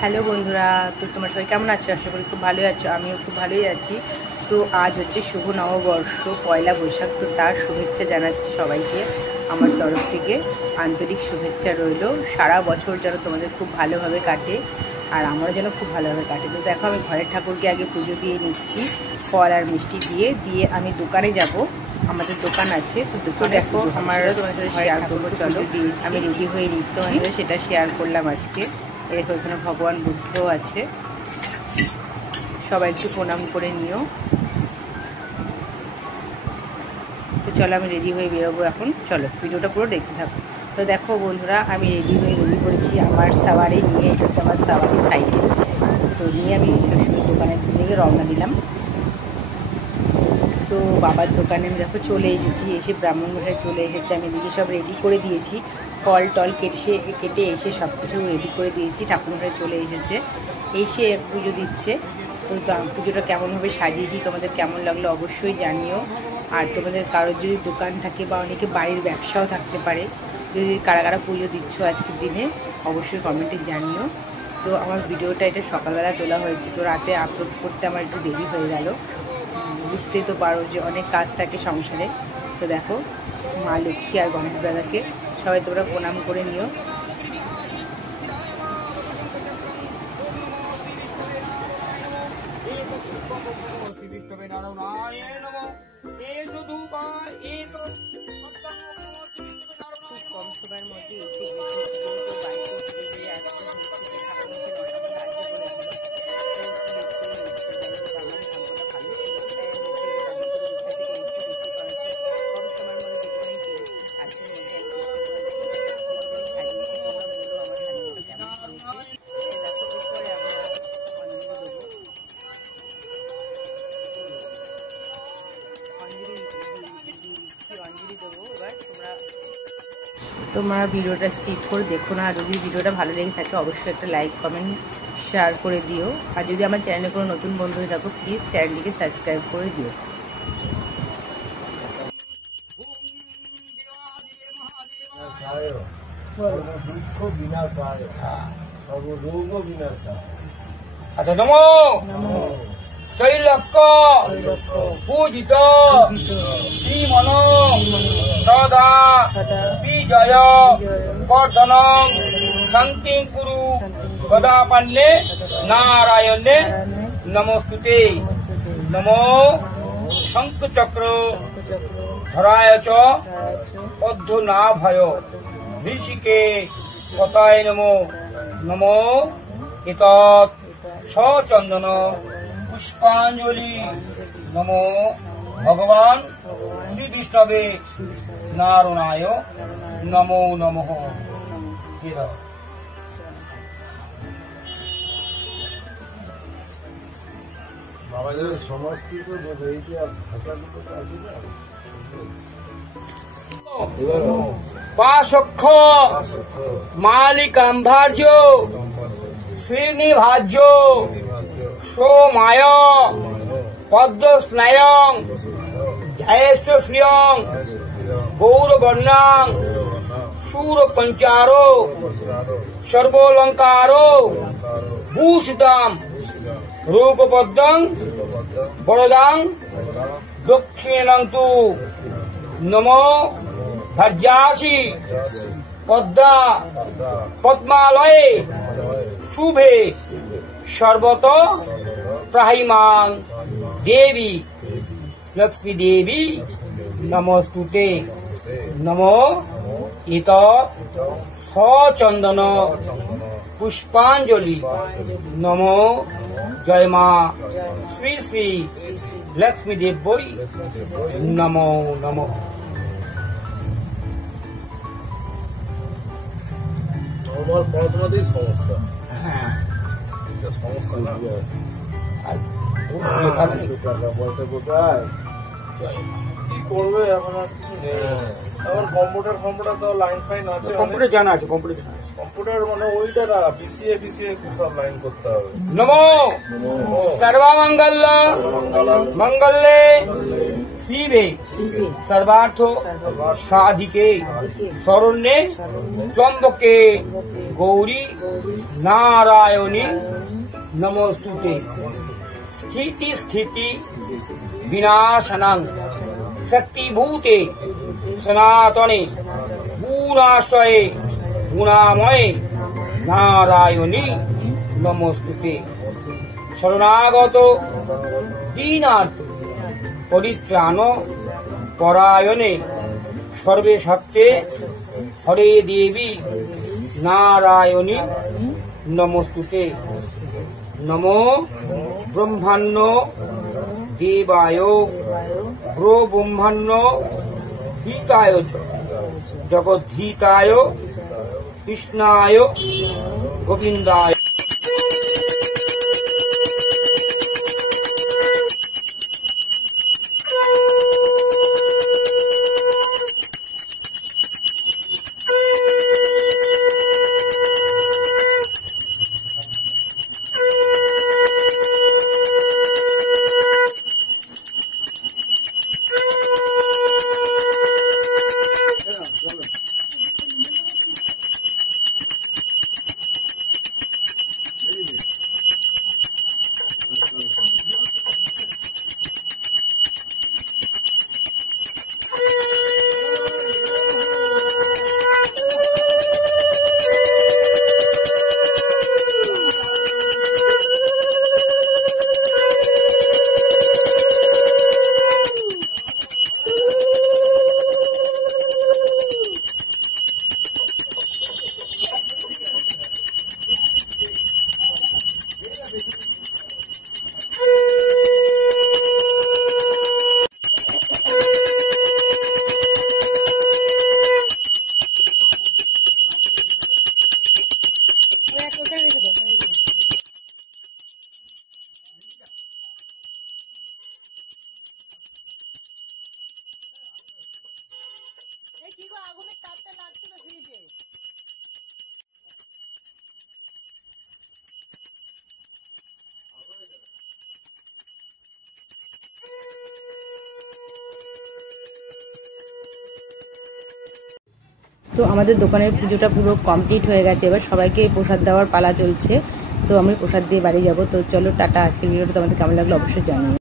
Hello বন্ধুরা, তো তোমরা সবাই কেমন আছো? আশা করি খুব ভালোই আছো, আমিও খুব ভালোই আছি। তো আজ হচ্ছে শুভ নববর্ষ, পয়লা বৈশাখ। তো তার শুভেচ্ছা জানাচ্ছি সবাইকে আমার তরফ থেকে, আন্তরিক শুভেচ্ছা রইল। সারা বছর যেন তোমাদের খুব ভালোভাবে কাটে আর আমারও যেন খুব ভালোভাবে কাটে। তো দেখো, আমি ঘরের ঠাকুরকে আগে পুজো দিয়ে নিচ্ছি, ফল আর মিষ্টি দিয়ে আমি দোকানে যাব। আমাদের দোকান আছে, তো দোকানে দেখো আমারও তোমাদের সাথে শেয়ার করবো। চলো, আমি রেডি হয়ে নিচ্ছি, সেটা শেয়ার করলাম আজকে। এরকম এখানে ভগবান বুদ্ধ আছে, সবাই একটু প্রণাম করে নিও। তো চলো, আমি রেডি হয়ে বেরোবো এখন। চলো, ভিডিওটা পুরো দেখতে থাকো। তো দেখো বন্ধুরা, আমি রেডি করেছি আমার সাওয়ারি নিয়ে। এটা হচ্ছে আমার সাওয়ারি সাইকেল। তো নিয়ে আমি লক্ষ্মীর দোকানের দিকে রওনা দিলাম। তো বাবার দোকানে আমি দেখো চলে এসেছি, এসে ব্রাহ্মণবাড়িয়ায় চলে এসেছি। আমি এদিকে সব রেডি করে দিয়েছি, ফল টল কেটে এসে সব কিছু রেডি করে দিয়েছি। ঠাকুরমশাই চলে এসেছে, এসে পুজো দিচ্ছে। তো পুজোটা কেমনভাবে সাজিয়েছি, তোমাদের কেমন লাগলো অবশ্যই জানিও। আর তোমাদের কারোর যদি দোকান থাকে বা অনেকে বাড়ির ব্যবসাও থাকতে পারে, যদি কারা কারা পুজো দিচ্ছ আজকের দিনে, অবশ্যই কমেন্টে জানিও। তো আমার ভিডিওটা এটা সকালবেলা তোলা হয়েছে, তো রাতে আপলোড করতে আমার একটু দেরি হয়ে গেল। বুঝতেই তো পারো যে অনেক কাজ থাকে সংসারে। তো দেখো, মা লক্ষ্মী আর গণেশ দাদাকে সবাই তোমরা প্রণাম করে নিও। খুব কম সময়ের মধ্যে এসে তোমরা ভিডিওটা স্কিপ করে দেখো না। আর যদি ভিডিওটা ভালো লেগে থাকে অবশ্যই একটা লাইক কমেন্ট শেয়ার করে দিও। আর যদি আমার চ্যানেলে কোনো নতুন বন্ধু হয়ে থাকো, প্লিজ চ্যানেলটিকে সাবস্ক্রাইব করে দিও। আচ্ছা, নমো ত্রৈলোক্য পূজিত শ্রীমন সদা বিজয় বর্ধন শান্তি কুরু গদাপান্নে নারায়ণে নমস্তুতে। নমো শঙ্খচক্র ধরায় চ পদ্মনাভায় ঋষিকে পতায় নমো। নমো এতৎ সচন্দন পুষ্পাঞ্জলি। নমো ভগবান শ্রীবিষ্ণবে নারায়ণায় নমো নমঃ। আমাদের সংস্কৃত পাশক্ষ মালিকাম্ভার্য শ্রীনিভাজ্য সোমায় পদ্মস্নায়ং জয়েশ্ব শ্রিয়ং গৌরবর্ণাং সুরপঞ্চারো সর্বোলঙ্কারো ভূষিতাম রূপপদ্মং বরদাং দক্ষিণান্তু। নমো ভজ্রাসি পদ্মা পদ্মালয়ে শুভে সর্বত ত্রাহিমাং দেবী লক্ষ্মী দেবী নমস্তুতে। নমো এতৎ সচন্দন পুষ্পাঞ্জলি। নমো জয় মা শ্রী শ্রী লক্ষ্মী দেবী নমো নমঃ। আমার পড়াশোনাতেই সমস্যা। হ্যাঁ, এটা সমস্যা না। আর টাকা পয়সা কোথায় কি করবে এখন আর কিছু নেই। আবার কম্পিউটার তো লাইন ফাইন আছে, কম্পিউটার জানা আছে। কম্পিউটার মানে ওইটা না, পিসিএ সব লাইন করতে হবে। নমো সর্বমঙ্গল মঙ্গলে শিবে সর্বার্থ সাধিকে শরণ্যে ত্র্যম্বকে গৌরী নারায়ণী নমস্তুতে। স্থিতি স্থিতি বিনাশনাং শক্তিভূতে সনাতনে গুণাশ্রয়ে গুণাময়ে নারায়ণী নমস্তুতে। শরণাগত দীনার্থ পরিত্রাণ পরায়ণে সর্বে সত্যে হরে দেবী নারায়ণী নমস্তুতে। নমো ব্রহ্মাণ্য দেবায় ব্রো ব্রহ্মাণ্য হিতায় জগদ্ধিতায় কৃষ্ণায় গোবিন্দায়। তো আমাদের দোকানের পুজোটা পুরো কমপ্লিট হয়ে গেছে, এবার সবাইকে প্রসাদ দেওয়ার পালা চলছে। তো আমি প্রসাদ দিয়ে বাড়ি যাব। তো চলো টাটা। আজকের ভিডিওটা তোমাদের কেমন লাগলো অবশ্যই জানিও।